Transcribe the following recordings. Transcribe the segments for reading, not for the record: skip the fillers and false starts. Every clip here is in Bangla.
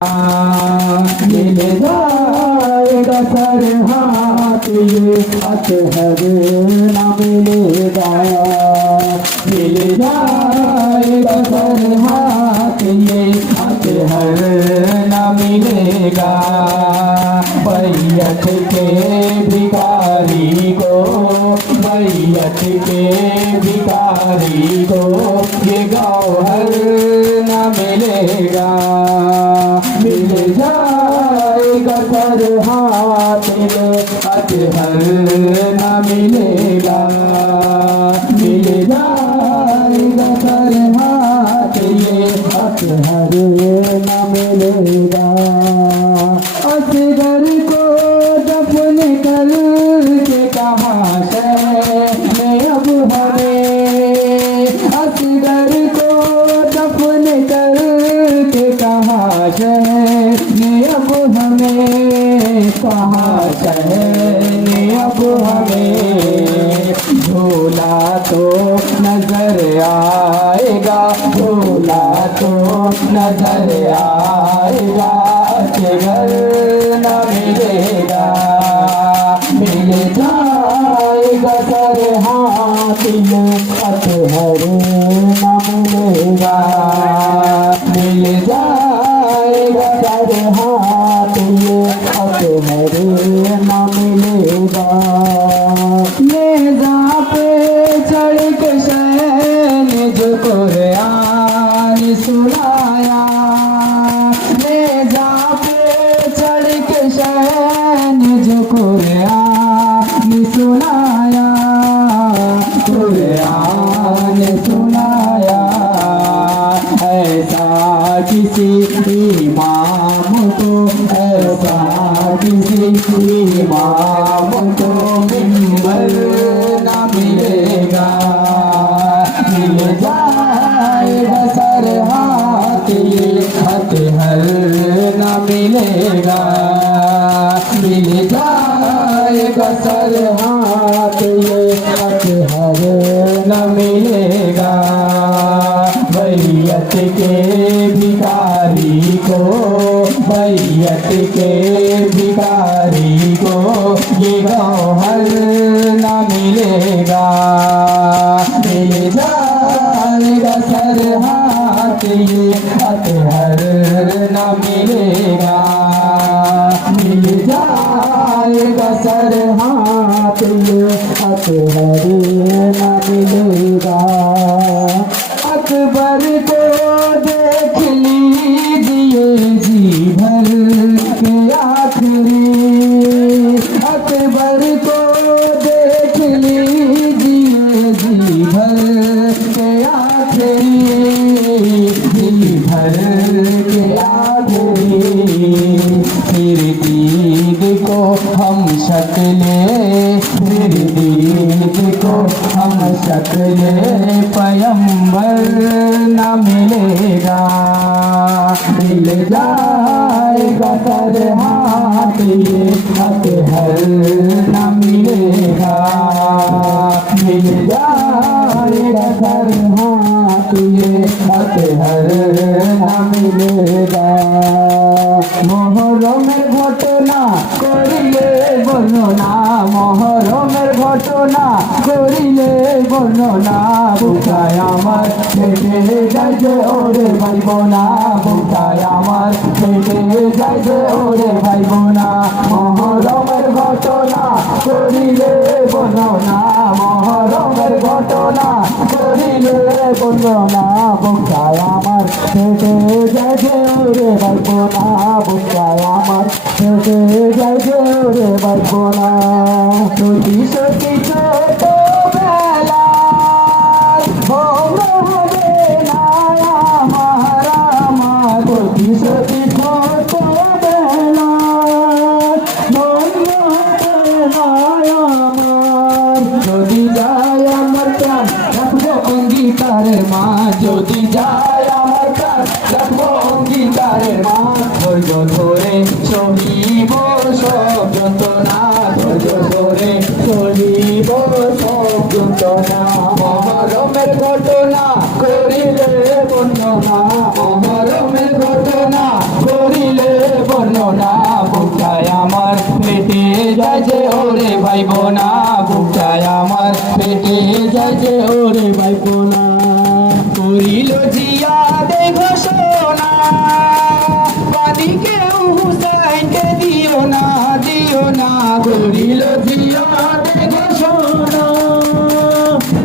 मिल जाएगा सर हाथ ये अतहर न मिलेगा। मिल जाएगा सर हाथ ये अतहर न मिलेगा। बैयत के भिखारी को, बैयत के भिखारी को ये गौहर न मिलेगा। मिल जाएगा सर हाथ में अतहर न मिलेगा। मिल जाएगा सर हाथ ये अतहर न मिलेगा। असगर को दफन करके कहाँ से अब हमें, असगर को दफन करके कहाँ से अब हमें, कहाँ से अब हमें। झूला तो नजर आएगा, झूला तो नजर आएगा, असगर न मिलेगा। मिल जाएगा सर हाथ ये अतहर न मिलेगा। मिल जाएगा सर हाथ ये अतहर न मिलेगा। नेज़ा पे चढ़ के शैन जो कुरान सुनाया, नेज़ा पे चढ़ के शैन जो कुरान सुनाया, कुरान सुनाया। ऐसा किसी इमाम को, ऐसा किसी इमाम को मिंबर न मिलेगा। मिल जाएगा सर हाथ ये अतहर न मिलेगा। मिल जाएगा सर हाथ ये अतहर न मिलेगा। बैयत के भिखारी को, बैयत के भिखारी को ये गौहर न मिलेगा। मिल जाएगा सर हाथ ये अतहर न मिलेगा। मिल जाएगा सर हाथ ये अतहर न मिलेगा। अकबर को देख लीजिए जी भर के आखिरी, अकबर को देख लीजिए जी भर के आखिरी, जी भर के आखिरी। फिर दीद को हम शक्ले, फिर दीद को हम शक्ले पैगंबर न मिलेगा। मिल जाएगा सर हाथ ये अतहर न मिलेगा। मिल जाएगा सर हाथ ये अतहर न मिलेगा। মহরমের ঘটনা করিলে বর্ণনা, মহরমের ঘটনা করিলে বর্ণনা। বুকায় আমার ফেটে যায় যে ওরে ভাই বোনা, বুকায় আমার ফেটে যায় যে ওরে ভাই বোনা। মহরমের ঘটনা করিলে বর্ণনা, মহরমের ঘটনা করিলে বর্ণনা। বুকায় আমার ফেটে যায় যে ওরে ভাই বোনা, বুকায় আমার ফেটে যায় যে ওরে ভাই বোনা। সতী সতী ছোট বেলা ভোগ হবে না আমার আমার, সতী সতী ছোট বেলা ভোগ হবে না আমার। যদি যায় আমার প্রাণ রাখবো অঙ্গীকারের মা, যদি যায় আমার প্রাণ রাখবো অঙ্গীকারের মা। ধৈর্য ধরে সহিব সব যন্ত্রণা, ধৈর্য ধরে সহিব সব যন্ত্রণা। মহরমের ঘটনা করিলে বর্ণনা, মহরমের ঘটনা করিলে বর্ণনা বুকটায় আমার ফেটে যায় যে ওরে ভাই বোনা বুকটায় আমার ফেটে যায় যে ওরে ভাই বোনা করিল জিয়া দেখো সোনা পানি কেউ হুসাইনকে দিও না করিল জিয়া দেখো সোনা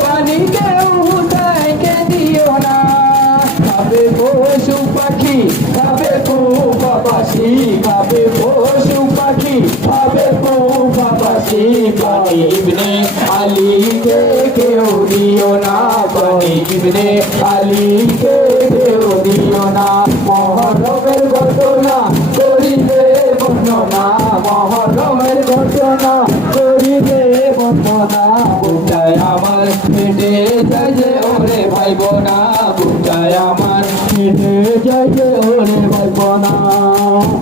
পানি কেউ হুসাইনকে দিও না খাবে পশু পাখি খাবে বাবাসি খাবে পশু পাখি খাবে বাবাসি পানি ইবনে আলীকে কেউ দিও না পানি ইবনে আলীকে কেউ দিও না মহরমের ঘটনা করিবে বর্ণনা মহরমের ঘটনা করিবে বর্ণনা বুঝায় আমার পেটে যায় যে ওরে ভাই বোনা বুঝায় আমার পেটে যায় যে ওরে ভাই বোনা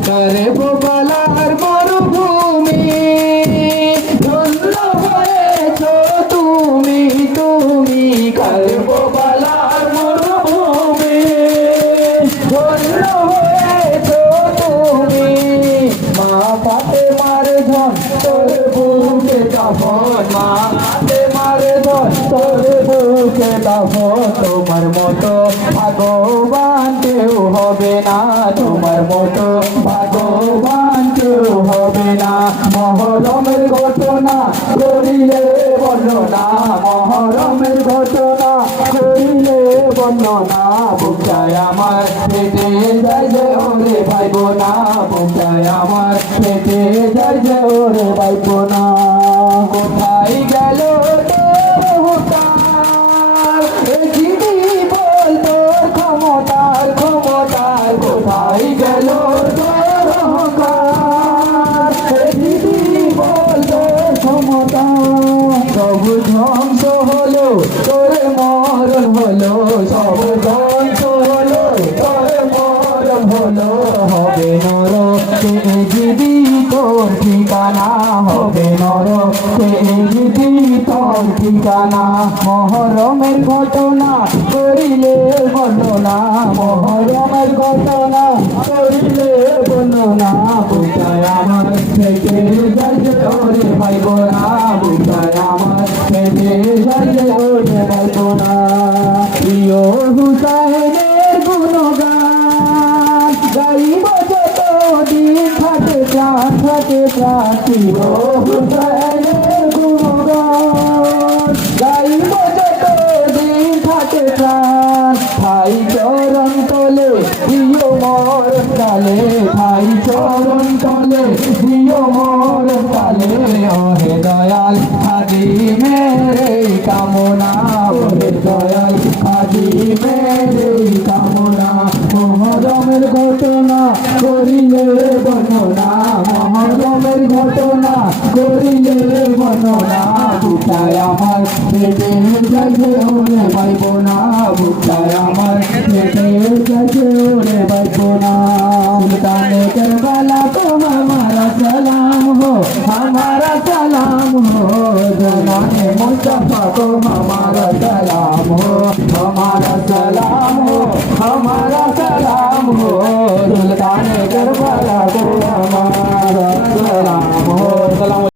করে গোপালার মরুভূমি ধন্য হয়েছ তুমি করে গোপালার মরুভূমি ধন্য হয়েছ তুমি মা পাতে মারে ধন তোর বুকে দাফন মা পাতে মারে ধন তোর বুকে দাফন তোমার মতো ভগবান কেউ হবে না তোমার মতো ভগবান কেউ হবে না মহরমের ঘটনা করিলে বর্ণনা মহরমের ঘটনা করিলে বর্ণনা বুঝায় আমার পেটে যায় যে ওরে ভাই বোনা বুঝায় আমার পেটে যায় যে ওরে ভাই বোনা কোথায় গেল তোর হুঁকার এগিয়ে বল তোর ক্ষমতার কোথায় গেল তোর হুঁকার এগিয়ে বল তোর ক্ষমতা সব ধ্বংস হলো তোর মরণ হলো সব ধ্বংস হলো তোর মরণ হলো হবে নরকে যদি তোর ঠিকানা হবে নরকে যদি তোর ঠিকানা মহরমের ঘটনা করিলে বর্ণনা মহরমের ঘটনা করিলে বর্ণনা বুঝায় আমার থেকে যায় যে ওরে ভাই বোনা বুঝায় আমার থেকে যায় যে ওরে ভাই বোনা প্রিয় হুসাইনের গুণগান গাইব যত দিন থাকে প্রাণ প্রিয় হুসাইনের গুণগান গাইব যত দিন থাকে প্রাণ ভাই চরণ তলে প্রিয় মরণ কালে ভাই চরণ তলে প্রিয় মরণ কালে ওহে দয়াল হাদি মেরে কামনা ওহে দয়াল হাদি মেরে কামনা মহরমের ঘটনা করিলে বর্ণনা মহরমের ঘটনা করিলে বর্ণনা বুঝায় আমার পেটে যাইছে ওরে ভাই বোনা বুঝায় আমার পেটে যাইছে ওরে ভাই বোনা सुल्ताने करबला को हमारा सलाम हो जनाने मुस्तफा को हमारा